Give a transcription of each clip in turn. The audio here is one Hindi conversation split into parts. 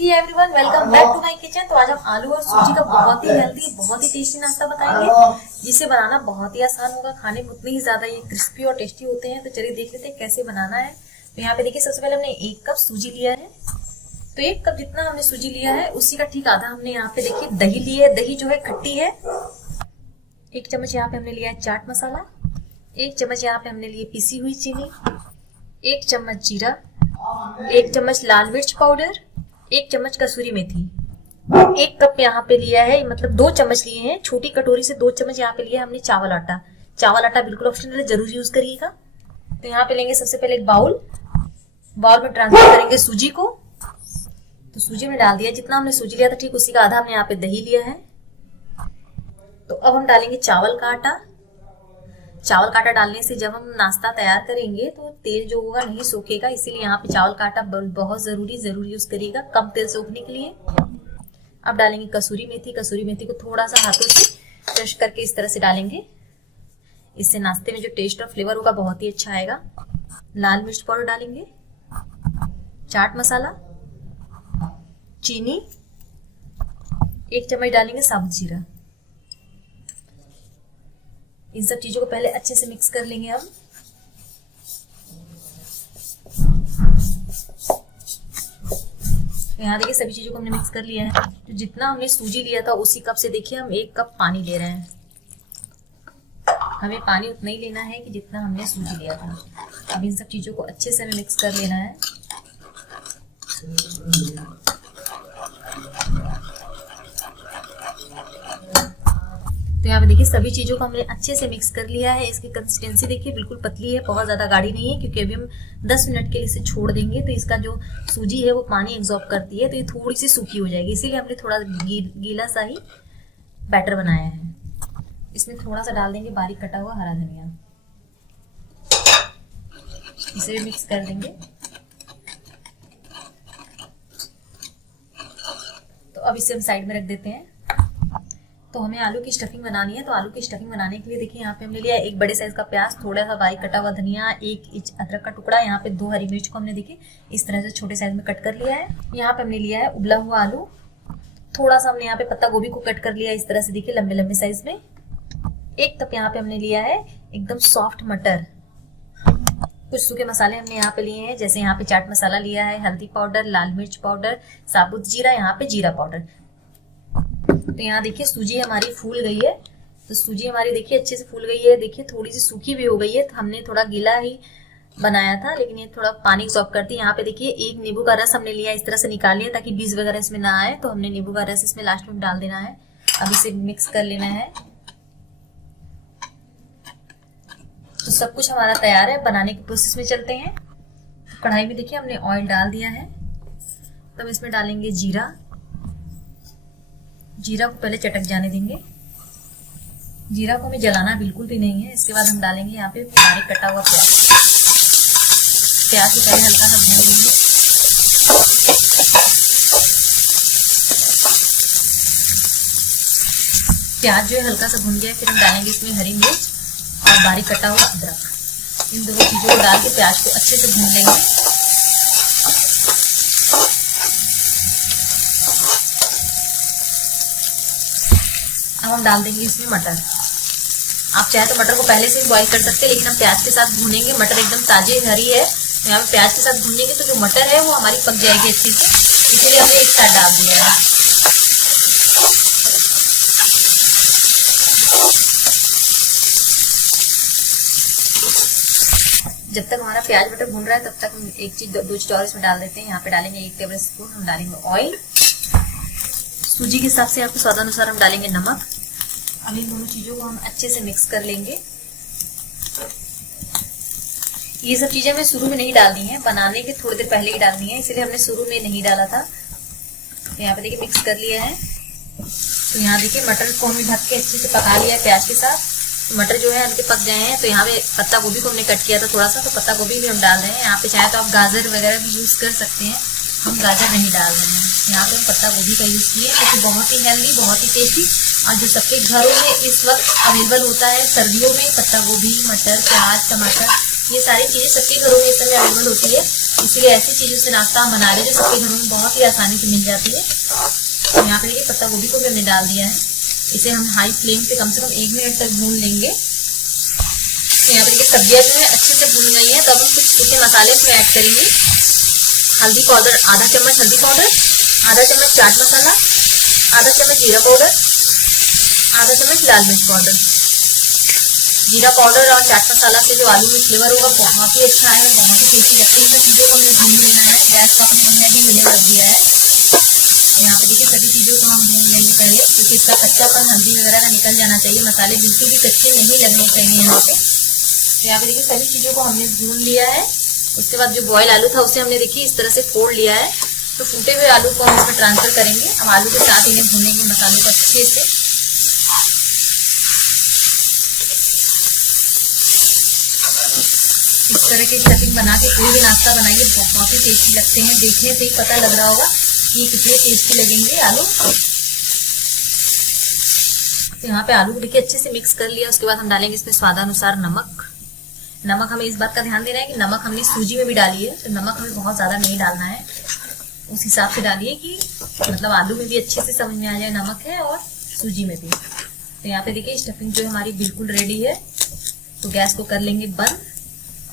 Hey everyone, welcome back to my kitchen. तो आज हम आलू और सूजी का बहुत ही हेल्दी, बहुत ही टेस्टी नाश्ता बताएंगे, जिसे बनाना बहुत ही आसान होगा। खाने में उतने ही ज्यादा ये क्रिस्पी और टेस्टी होते हैं। तो चलिए देख लेते हैं कैसे बनाना है। तो यहाँ पे देखिए, सबसे पहले हमने 1 कप सूजी लिया है। तो 1 कप जितना हमने सूजी लिया है उसी का ठीक आधा हमने यहाँ पे देखिए दही ली है। दही जो है खट्टी है। 1 चम्मच यहाँ पे हमने लिया है चाट मसाला। 1 चम्मच यहाँ पे हमने लिए पिसी हुई चीनी। 1 चम्मच जीरा। 1 चम्मच लाल मिर्च पाउडर। 1 चम्मच कसूरी मेथी। 1 कप यहाँ पे लिया है, मतलब 2 चम्मच लिए हैं। छोटी कटोरी से 2 चम्मच यहाँ पे लिया है हमने चावल आटा। चावल आटा बिल्कुल ऑप्शनल है, जरूर यूज करिएगा। तो यहाँ पे लेंगे सबसे पहले एक बाउल में ट्रांसफर करेंगे सूजी को। तो सूजी में डाल दिया, जितना हमने सूजी लिया था ठीक उसी का आधा हमने यहाँ पे दही लिया है। तो अब हम डालेंगे चावल का आटा। चावल का आटा डालने से जब हम नाश्ता तैयार करेंगे तो तेल जो होगा नहीं सोखेगा, इसीलिए यहाँ पे चावल का आटा बहुत जरूर यूज करिएगा, कम तेल सोखने के लिए। अब डालेंगे कसूरी मेथी। कसूरी मेथी को थोड़ा सा हाथों से क्रश करके इस तरह से डालेंगे। इससे नाश्ते में जो टेस्ट और फ्लेवर होगा बहुत ही अच्छा आएगा। लाल मिर्च पाउडर डालेंगे, चाट मसाला, चीनी, 1 चम्मच डालेंगे साबुत जीरा। इन सब चीजों को पहले अच्छे से मिक्स कर लेंगे हम। यहाँ देखिए सभी चीजों को हमने मिक्स कर लिया है। तो जितना हमने सूजी लिया था उसी कप से देखिए हम 1 कप पानी ले रहे हैं। हमें पानी उतना ही लेना है कि जितना हमने सूजी लिया था। अब इन सब चीजों को अच्छे से हमें मिक्स कर लेना है। तो यहाँ पे देखिए सभी चीजों को हमने अच्छे से मिक्स कर लिया है। इसकी कंसिस्टेंसी देखिए बिल्कुल पतली है, बहुत ज्यादा गाढ़ी नहीं है, क्योंकि अभी हम 10 मिनट के लिए इसे छोड़ देंगे। तो इसका जो सूजी है वो पानी एब्जॉर्ब करती है, तो ये थोड़ी सी सूखी हो जाएगी। इसीलिए हमने थोड़ा गीला सा ही बैटर बनाया है। इसमें थोड़ा सा डाल देंगे बारीक कटा हुआ हरा धनिया। इसे भी मिक्स कर देंगे। तो अब इसे हम साइड में रख देते हैं। तो हमें आलू की स्टफिंग बनानी है। तो आलू की स्टफिंग बनाने के लिए देखिए यहाँ पे हमने लिया 1 बड़े साइज का प्याज, थोड़ा सा बारीक कटा हुआ धनिया, 1 इंच अदरक का टुकड़ा, यहाँ पे 2 हरी मिर्च को हमने देखिए इस तरह से छोटे साइज में कट कर लिया है। यहाँ पे हमने लिया है उबला हुआ आलू। थोड़ा सा हमने यहाँ पे पत्ता गोभी को कट कर लिया इस तरह से देखिए लंबे लंबे साइज में। 1 कप यहाँ पे हमने लिया है एकदम सॉफ्ट मटर। कुछ सूखे मसाले हमने यहाँ पे लिए हैं, जैसे यहाँ पे चाट मसाला लिया है, हल्दी पाउडर, लाल मिर्च पाउडर, साबुत जीरा, यहाँ पे जीरा पाउडर। तो यहाँ देखिए सूजी हमारी फूल गई है। तो सूजी हमारी देखिए अच्छे से फूल गई है। देखिए थोड़ी सी सूखी भी हो गई है। तो हमने थोड़ा गीला ही बनाया था, लेकिन ये थोड़ा पानी एब्सॉर्ब करती है। यहाँ पे देखिए 1 नींबू का रस हमने लिया, इस तरह से निकाल लिया ताकि बीज वगैरह इसमें ना आए। तो हमने नींबू का रस इसमें लास्ट में डाल देना है। अब इसे मिक्स कर लेना है। तो सब कुछ हमारा तैयार है। बनाने के प्रोसेस में चलते हैं। कढ़ाई में देखिए हमने ऑयल डाल दिया है। तब इसमें डालेंगे जीरा। जीरा को पहले चटक जाने देंगे। जीरा को हमें जलाना बिल्कुल भी नहीं है। इसके बाद हम डालेंगे यहाँ पे बारीक कटा हुआ प्याज। प्याज को पहले हल्का सा भून लेंगे। प्याज जो है हल्का सा भून गया, फिर हम डालेंगे इसमें हरी मिर्च और बारीक कटा हुआ अदरक। इन दोनों चीजों को डाल के प्याज को अच्छे से भून लेंगे। अब हम डाल देंगे इसमें मटर। आप चाहे तो मटर को पहले से ही बॉईल कर सकते हैं, लेकिन हम प्याज के साथ भूनेंगे। मटर एकदम ताजी हरी है, तो यहाँ पे प्याज के साथ भूनेंगे तो जो मटर है वो हमारी पक जाएगी अच्छे से, इसीलिए हमने एक साथ डाल दिया है। जब तक हमारा प्याज मटर भून रहा है तब तक हम एक चीज 2 चीज और इसमें डाल देते हैं। यहाँ पे डालेंगे 1 टेबल स्पून हम डालेंगे ऑयल। सूजी के हिसाब से आपके स्वादानुसार हम डालेंगे नमक। अब इन दोनों चीजों को हम अच्छे से मिक्स कर लेंगे। ये सब चीजें हमें शुरू में नहीं डालनी है, बनाने के थोड़ी देर पहले ही डालनी है, इसलिए हमने शुरू में नहीं डाला था। तो यहाँ पे देखिए मिक्स कर लिया है। तो यहाँ देखिए मटर को हमने ढक के अच्छे से पका लिया है प्याज के साथ। तो मटर जो है हल्के पक गए हैं। तो यहाँ पे पत्ता गोभी को हमने कट किया था थोड़ा सा, तो पत्ता गोभी भी हम डाल रहे हैं। यहाँ पे चाहे तो आप गाजर वगैरह भी यूज कर सकते हैं, हम गाजर नहीं डाल रहे हैं। यहाँ पे हम पत्ता गोभी का यूज किए, क्योंकि बहुत ही हेल्दी, बहुत ही टेस्टी और जो सबके घरों में इस वक्त अवेलेबल होता है सर्दियों में। पत्ता गोभी, मटर, प्याज, टमाटर, ये सारी चीजें सबके घरों में इस समय अवेलेबल होती है। इसलिए ऐसी चीजों से नाश्ता हम बना रहे हैं जो सबके घरों में बहुत ही आसानी से मिल जाती है। तो यहाँ पे देखिए पत्ता गोभी को भी हमने डाल दिया है। इसे हम हाई फ्लेम पे कम से कम 1 मिनट तक भून लेंगे। तो यहाँ पे देखिए सब्जियां जो है अच्छे से भून गई है। तो अब हम कुछ सूखे मसाले इसमें ऐड करेंगे। हल्दी पाउडर आधा चम्मच, हल्दी पाउडर आधा चम्मच, चाट मसाला आधा चम्मच, जीरा पाउडर आधा चम्मच, लाल मिर्च पाउडर। जीरा पाउडर और चाट मसाला से जो आलू में फ्लेवर होगा बहुत ही अच्छा है, बहुत ही टेस्टी लगती है। इन चीज़ों को हमने भून लेना है। गैस को हमने भी मीडियम रख दिया है। यहाँ पे देखिए सभी चीज़ों को हम भून लेंगे पहले, क्योंकि इसका कच्चापन हल्दी वगैरह का निकल जाना चाहिए। मसाले बिल्कुल भी कच्चे नहीं लगने चाहिए यहाँ पे। तो यहाँ पे देखिए सभी चीज़ों को हमने भून लिया है। उसके बाद जो बॉयल आलू था उसे हमने देखिए इस तरह से फोड़ लिया है। तो फूटे हुए आलू को हम इसमें ट्रांसफर करेंगे। अब आलू के साथ इन्हें भूनेंगे मसालों को अच्छे से। इस तरह की स्टफिंग बना के कोई भी नाश्ता बनाइए, बहुत ही टेस्टी लगते हैं। देखने से ही पता लग रहा होगा कि कितने टेस्टी लगेंगे आलू। तो यहाँ पे आलू को देखिए अच्छे से मिक्स कर लिया। उसके बाद हम डालेंगे इसमें स्वादानुसार नमक। नमक हमें इस बात का ध्यान देना है कि नमक हमने सूजी में भी डाली है, तो नमक हमें बहुत ज़्यादा नहीं डालना है। उस हिसाब से डालिए कि मतलब आलू में भी अच्छे से समझ में आ जाए नमक है और सूजी में भी। तो यहाँ पे देखिए स्टफिंग जो हमारी बिल्कुल रेडी है। तो गैस को कर लेंगे बंद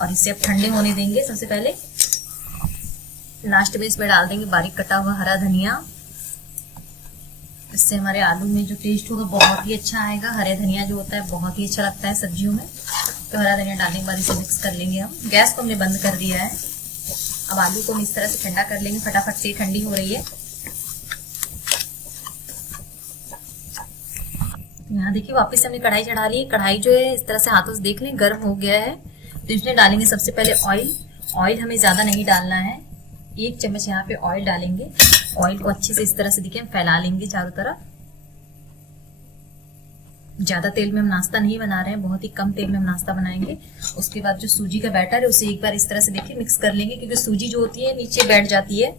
और इसे अब ठंडे होने देंगे। सबसे पहले लास्ट में इसमें डाल देंगे बारीक कटा हुआ हरा धनिया। इससे हमारे आलू में जो टेस्ट होगा बहुत ही अच्छा आएगा। हरे धनिया जो होता है बहुत ही अच्छा लगता है सब्जियों में। तो हरा धनिया डालने के बाद इसे मिक्स कर लेंगे हम। गैस को हमने बंद कर दिया है। अब आलू को हम इस तरह से ठंडा कर लेंगे। फटाफट से ठंडी हो रही है। यहाँ देखिए वापस हमने कढ़ाई चढ़ा ली है। कढ़ाई जो है इस तरह से हाथों से देख लें गर्म हो गया है। तो इसमें डालेंगे सबसे पहले ऑयल। ऑयल हमें ज्यादा नहीं डालना है, 1 चम्मच यहाँ पे ऑयल डालेंगे। ऑयल को अच्छे से इस तरह से देखिए हम फैला लेंगे चारों तरफ। ज्यादा तेल में हम नाश्ता नहीं बना रहे हैं, बहुत ही कम तेल में हम नाश्ता बनाएंगे। उसके बाद जो सूजी का बैटर है उसे एक बार इस तरह से देखिए मिक्स कर लेंगे, क्योंकि सूजी जो होती है नीचे बैठ जाती है।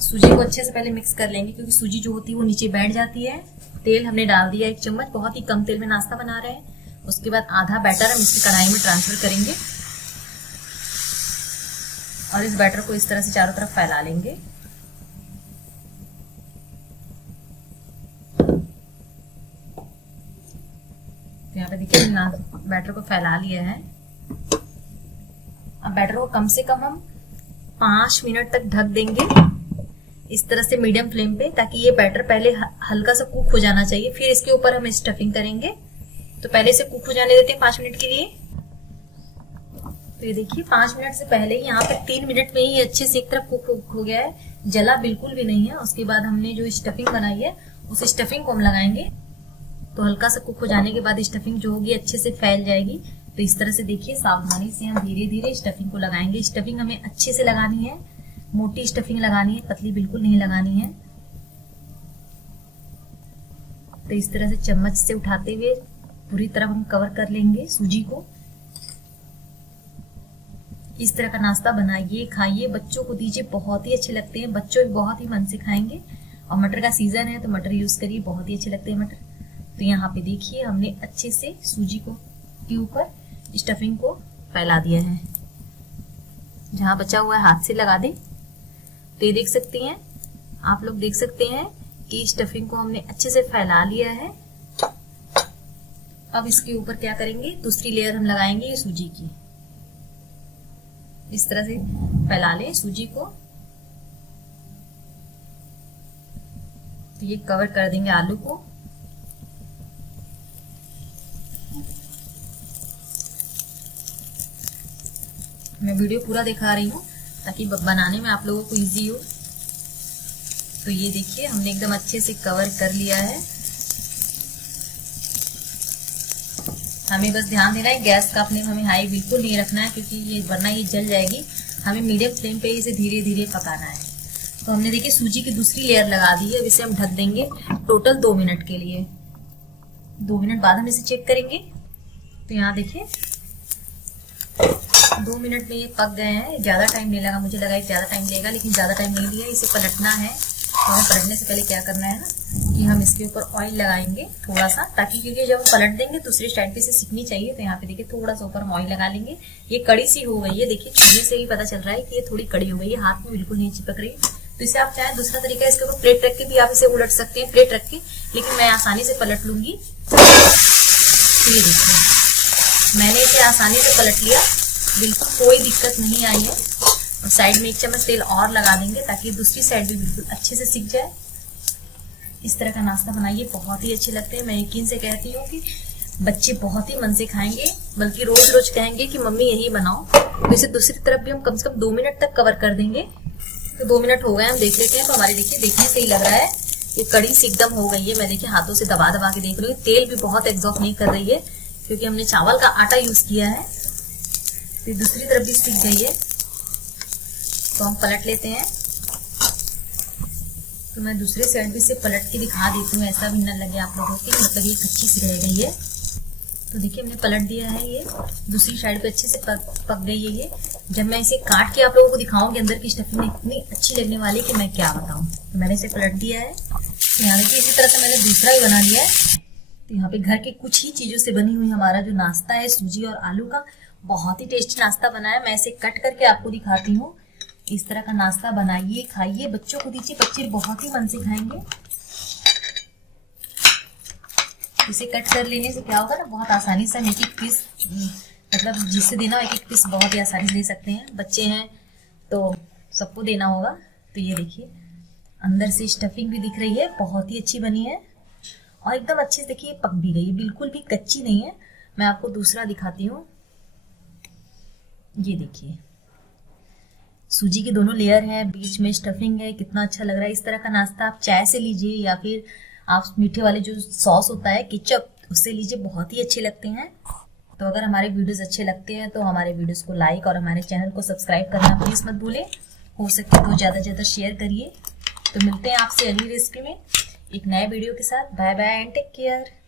सूजी को अच्छे से पहले मिक्स कर लेंगे, क्योंकि सूजी जो होती है वो नीचे बैठ जाती है। तेल हमने डाल दिया 1 चम्मच, बहुत ही कम तेल में नाश्ता बना रहे हैं। उसके बाद आधा बैटर हम इसकी कढ़ाई में ट्रांसफर करेंगे और इस बैटर को इस तरह से चारों तरफ फैला लेंगे। तो यहाँ पे देखिए बैटर को फैला लिया है। अब बैटर को कम से कम हम 5 मिनट तक ढक देंगे इस तरह से मीडियम फ्लेम पे, ताकि ये बैटर पहले हल्का सा कुक हो जाना चाहिए। फिर इसके ऊपर हम स्टफिंग करेंगे। तो पहले से कुक हो जाने देते हैं 5 मिनट के लिए। तो ये देखिए 5 मिनट से पहले ही यहाँ पे 3 मिनट में ही अच्छे से एक तरफ कुक हो गया है, जला बिल्कुल भी नहीं है। उसके बाद हमने जो स्टफिंग बनाई है उस स्टफिंग को हम लगाएंगे। तो हल्का सा कुक हो जाने के बाद स्टफिंग जो होगी अच्छे से फैल जाएगी। तो इस तरह से देखिए सावधानी से हम धीरे धीरे स्टफिंग को लगाएंगे। स्टफिंग हमें अच्छे से लगानी है, मोटी स्टफिंग लगानी है, पतली बिल्कुल नहीं लगानी है। तो इस तरह से चम्मच से उठाते हुए पूरी तरह हम कवर कर लेंगे सूजी को। इस तरह का नाश्ता बनाइए, खाइए, बच्चों को दीजिए, बहुत ही अच्छे लगते हैं। बच्चों भी बहुत ही मन से खाएंगे। और मटर का सीजन है तो मटर यूज करिए, बहुत ही अच्छे लगते हैं मटर। तो यहाँ पे देखिए हमने अच्छे से सूजी को के ऊपर स्टफिंग को फैला दिया है। जहां बचा हुआ है हाथ से लगा दें। तो ये देख सकते हैं, आप लोग देख सकते हैं कि स्टफिंग को हमने अच्छे से फैला लिया है। अब इसके ऊपर क्या करेंगे, दूसरी लेयर हम लगाएंगे सूजी की। इस तरह से फैला लें सूजी को। तो ये कवर कर देंगे आलू को। मैं वीडियो पूरा दिखा रही हूँ ताकि बनाने में आप लोगों को इजी हो। तो ये देखिए हमने एकदम अच्छे से कवर कर लिया है। हमें बस ध्यान देना है, गैस का अपने हमें हाई बिल्कुल नहीं रखना है, क्योंकि ये वरना ये जल जाएगी। हमें मीडियम फ्लेम पे इसे धीरे धीरे पकाना है। तो हमने देखिए सूजी की दूसरी लेयर लगा दी है। अब इसे हम ढक देंगे टोटल 2 मिनट के लिए। 2 मिनट बाद हम इसे चेक करेंगे। तो यहाँ देखिए 2 मिनट में ये पक गए हैं। ज्यादा टाइम नहीं लगा, मुझे लगा ज्यादा टाइम लेगा, लेकिन ज्यादा टाइम नहीं लिया। इसे पलटना है हमें पलटने से पहले क्या करना है ना कि हम इसके ऊपर ऑयल लगाएंगे थोड़ा सा, ताकि क्योंकि जब हम पलट देंगे दूसरी साइड पे से सिकनी चाहिए, तो यहाँ पे देखिए थोड़ा सा ऊपर हम ऑयल लगा लेंगे। ये कड़ी सी हो गई है, देखिए छूने से ही पता चल रहा है कि ये थोड़ी कड़ी हो गई है, हाथ में बिल्कुल नहीं चिपक रही। तो इसे आप चाहें दूसरा तरीका इसके ऊपर प्लेट रख के भी आप इसे उलट सकते हैं, प्लेट रख के, लेकिन मैं आसानी से पलट लूंगी। तो ये देखिए मैंने इसे आसानी से पलट लिया, बिल्कुल कोई दिक्कत नहीं आई है। और साइड में 1 चम्मच तेल और लगा देंगे ताकि दूसरी साइड भी बिल्कुल अच्छे से सिक जाए। इस तरह का नाश्ता बनाइए, बहुत ही अच्छे लगते हैं। मैं यकीन से कहती हूँ कि बच्चे बहुत ही मन से खाएंगे, बल्कि रोज रोज कहेंगे कि मम्मी यही बनाओ। तो इसे दूसरी तरफ भी हम कम से कम 2 मिनट तक कवर कर देंगे। तो 2 मिनट हो गए, हम देख लेते हैं। तो हमारे देखिए देखने से ही लग रहा है ये कड़ी सी एकदम हो गई है। मैं देखिए हाथों से दबा दबा के देख रही हूँ, तेल भी बहुत एग्जॉस्ट नहीं कर रही है क्योंकि हमने चावल का आटा यूज किया है। तो दूसरी तरफ भी सिक गई है, तो हम पलट लेते हैं। तो मैं दूसरे साइड भी इसे पलट के दिखा देती हूँ, ऐसा भी ना लगे आप लोगों को मतलब ये कच्ची सी रह गई है। तो देखिए हमने पलट दिया है, ये दूसरी साइड पे अच्छे से पक गई है ये। जब मैं इसे काट के आप लोगों को दिखाऊंगी अंदर की स्टफिंग इतनी अच्छी लगने वाली कि मैं क्या बताऊं। तो मैंने इसे पलट दिया है। तो यहाँ देखिए इसी तरह से मैंने दूसरा भी बना लिया है। तो यहाँ पे घर के कुछ ही चीजों से बनी हुई हमारा जो नाश्ता है सूजी और आलू का, बहुत ही टेस्टी नाश्ता बना है। मैं इसे कट करके आपको दिखाती हूँ। इस तरह का नाश्ता बनाइए, खाइए, बच्चों को दीजिए, बच्चे बहुत ही मन से खाएंगे। इसे कट कर लेने से क्या होगा ना, बहुत आसानी से हम एक एक पीस मतलब जिससे देना एक एक पीस बहुत ही आसानी से दे सकते हैं। बच्चे हैं तो सबको देना होगा। तो ये देखिए अंदर से स्टफिंग भी दिख रही है, बहुत ही अच्छी बनी है और एकदम अच्छे से देखिए पक भी गई है, बिल्कुल भी कच्ची नहीं है। मैं आपको दूसरा दिखाती हूँ। ये देखिए सूजी के दोनों लेयर है, बीच में स्टफिंग है, कितना अच्छा लग रहा है। इस तरह का नाश्ता आप चाय से लीजिए या फिर आप मीठे वाले जो सॉस होता है केचप उससे लीजिए, बहुत ही अच्छे लगते हैं। तो अगर हमारे वीडियोस अच्छे लगते हैं तो हमारे वीडियोस को लाइक और हमारे चैनल को सब्सक्राइब करना प्लीज मत भूलें। हो सके तो ज्यादा से ज्यादा शेयर करिए। तो मिलते हैं आपसे अगली रेसिपी में एक नए वीडियो के साथ। Bye bye and take care.